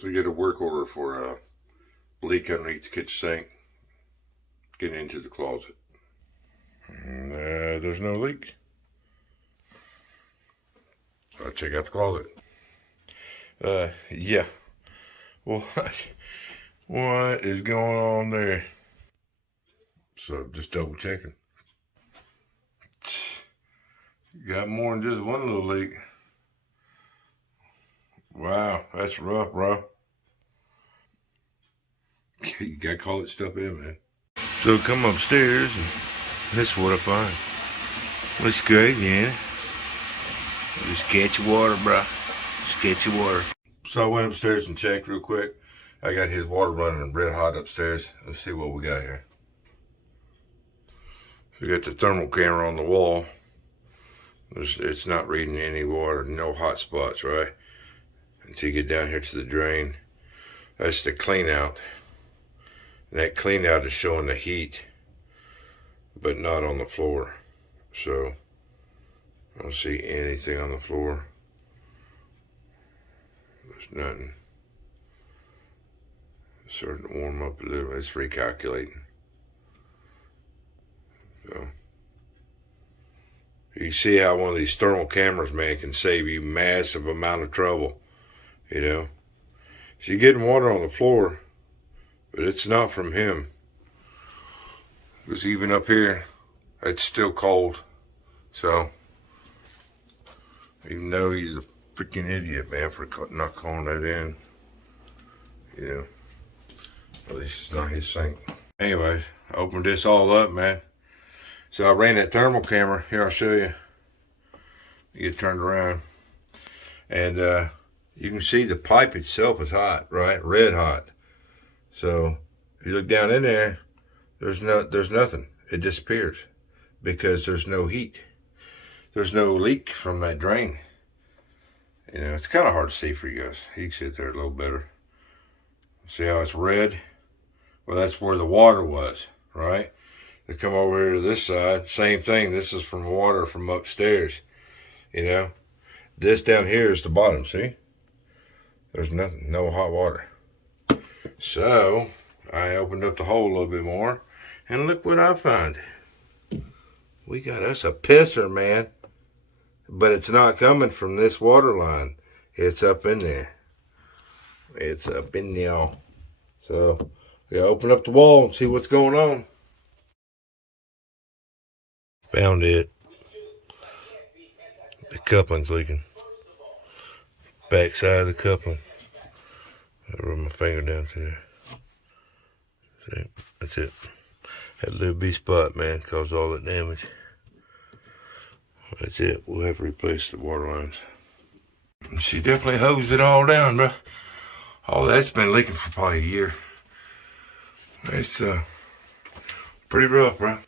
To get a work order for a leak underneath the kitchen sink, getting into the closet. And, there's no leak. I'll check out the closet. Yeah. What is going on there? So just double checking. You got more than just one little leak. Wow, that's rough, bro. You gotta call it stuff in, man. So come upstairs and this is what I find. Looks great, yeah. Just get your water, bro. Just get your water. So I went upstairs and checked real quick. I got his water running red hot upstairs. Let's see what we got here. So we got the thermal camera on the wall. It's not reading any water, no hot spots, right? Until you get down here to the drain. That's the clean out. And that clean out is showing the heat, but not on the floor. So I don't see anything on the floor. There's nothing. It's starting to warm up a little. It's recalculating. So you see how one of these thermal cameras, man, can save you massive amount of trouble. You know, so you're getting water on the floor, but it's not from him. Because even up here, it's still cold. So, even though he's a freaking idiot, man, for not calling that in, you know, at least it's not his sink. Anyways, I opened this all up, man. So I ran that thermal camera. Here, I'll show you. You get turned around. And you can see the pipe itself is hot, right? Red hot. So if you look down in there, there's nothing. It disappears because there's no heat. There's no leak from that drain. You know, it's kind of hard to see for you guys. You can see it there a little better. See how it's red? Well, that's where the water was, right? They come over here to this side, same thing. This is from water from upstairs, you know. This down here is the bottom, see? There's nothing, no hot water. So, I opened up the hole a little bit more, and look what I found. We got us a pisser, man. But it's not coming from this water line. It's up in there. It's up in there. So, we open up the wall and see what's going on. Found it. The coupling's leaking. Back side of the coupling. I run my finger down through there. See, that's it. That little bitty spot, man, caused all that damage. That's it. We'll have to replace the water lines. She definitely hosed it all down, bro. All that's been leaking for probably a year. It's pretty rough, bro.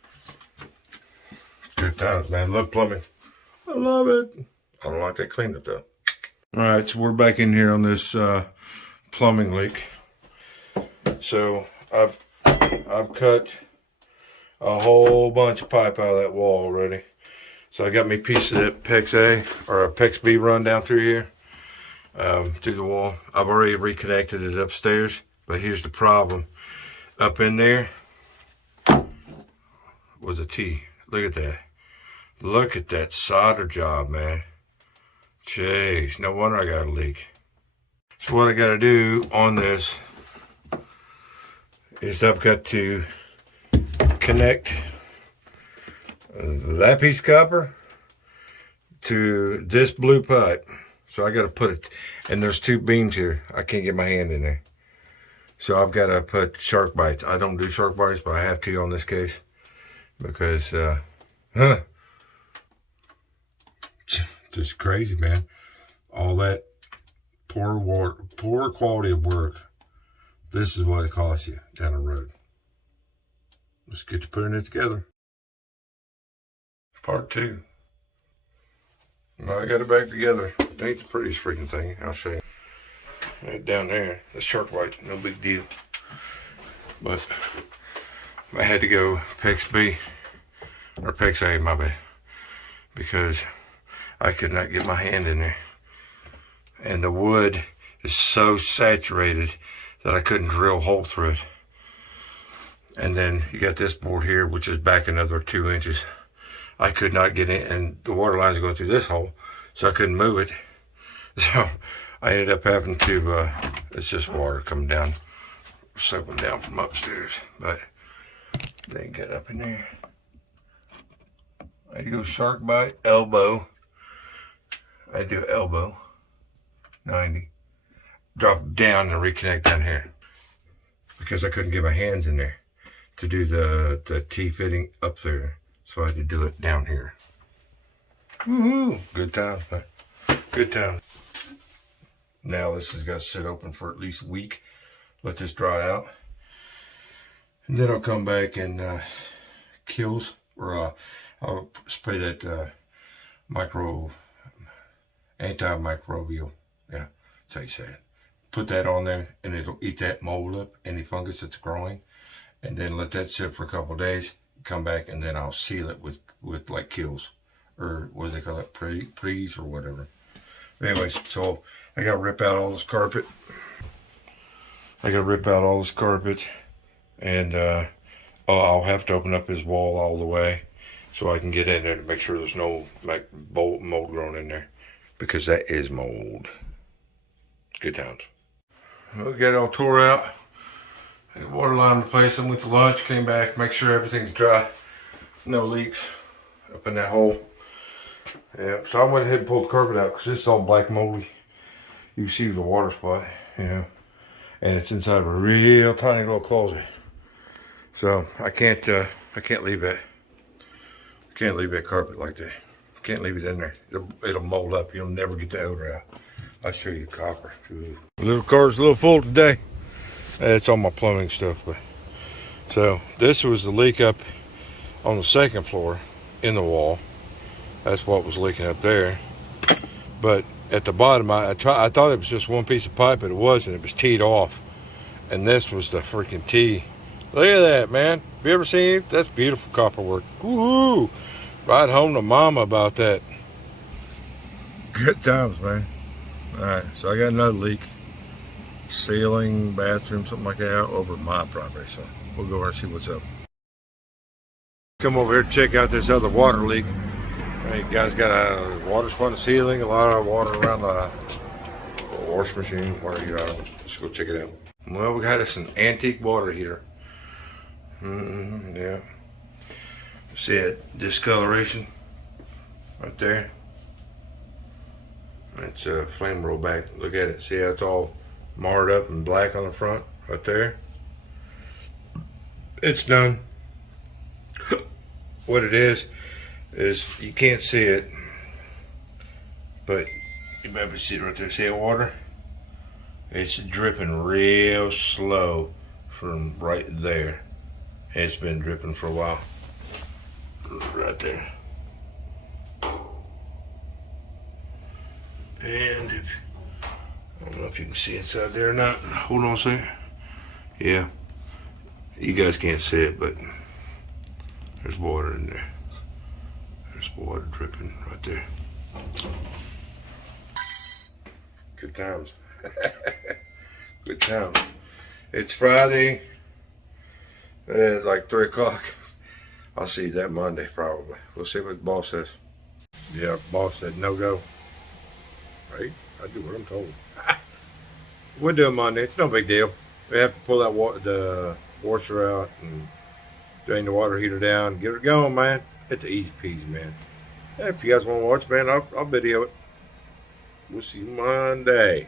Good times, man. Love plumbing. I love it. I don't like that cleanup though. All right, so we're back in here on this plumbing leak. So I've cut a whole bunch of pipe out of that wall already. So I got me a piece of that PEX A or a PEX B run down through here through the wall. I've already reconnected it upstairs, but here's the problem. Up in there was a T. Look at that. Look at that solder job, man. Jeez, no wonder I got a leak. So what I got to do on this is I've got to connect that piece of copper to this blue pipe. So I got to put it, and there's two beams here. I can't get my hand in there. So I've got to put shark bites. I don't do shark bites, but I have to on this case because, just crazy, man. All that poor quality of work. This is what it costs you down the road. Let's get to putting it together. Part 2. Now I got it back together. It ain't the prettiest freaking thing. I'll show you. Right down there, the shark bite, no big deal. But I had to go PEX B, or PEX A, my bad, because I could not get my hand in there. And the wood is so saturated that I couldn't drill a hole through it. And then you got this board here, which is back another 2 inches. I could not get in, and the water lines are going through this hole, so I couldn't move it. So I ended up having to, it's just water coming down, soaking down from upstairs. But they get up in there. I go shark bite, elbow. I do elbow, 90. Drop down and reconnect down here. Because I couldn't get my hands in there to do the T-fitting up there. So I had to do it down here. Woohoo! Good times, man. Good times. Now this has got to sit open for at least a week. Let this dry out. And then I'll come back and kills, or I'll spray that antimicrobial. Yeah, that's how you say it. Put that on there and it'll eat that mold up, any fungus that's growing. And then let that sit for a couple of days. Come back and then I'll seal it with like kills, or what do they call it, prees or whatever. Anyways, so I gotta rip out all this carpet. And I'll have to open up his wall all the way so I can get in there to make sure there's no mold growing in there, because that is mold. Good times. We'll get it all tore out. Water line replaced. I went to lunch, came back, make sure everything's dry, no leaks up in that hole. Yeah, so I went ahead and pulled the carpet out because this is all black moldy. You can see the water spot, you know, and it's inside of a real tiny little closet. So I can't leave it. I can't leave that carpet like that. Can't leave it in there. It'll mold up. You'll never get the odor out. I'll show you the copper. Ooh. The little car's a little full today. It's all my plumbing stuff, but so this was the leak up on the second floor in the wall. That's what was leaking up there. But at the bottom, I thought it was just one piece of pipe, but it wasn't. It was teed off, and this was the freaking tee. Look at that, man. Have you ever seen it? That's beautiful copper work. Woohoo! Right home to mama about that. Good times, man. All right, so I got another leak. Ceiling, bathroom, something like that, over at my property. So we'll go over and see what's up. Come over here to check out this other water leak. You guys got a water's from the ceiling, a lot of water around the wash machine. Let's go check it out. Well, we got us an antique water heater. Yeah. See that discoloration right there? It's a flame rollback. Look at it. See how it's all marred up and black on the front right there? It's done. What it is you can't see it, but you maybe see it right there. See that water? It's dripping real slow from right there. It's been dripping for a while. Right there. And I don't know if you can see inside there or not. Hold on a second. Yeah. You guys can't see it, but there's water in there. There's water dripping right there. Good times. Good times. It's Friday at like 3 o'clock. I'll see you that Monday probably. We'll see what the boss says. Yeah, boss said no go. Right? I do what I'm told. We'll do it Monday. It's no big deal. We have to pull that the washer out and drain the water heater down. Get it going, man. It's easy peasy, man. If you guys want to watch, man, I'll video it. We'll see you Monday.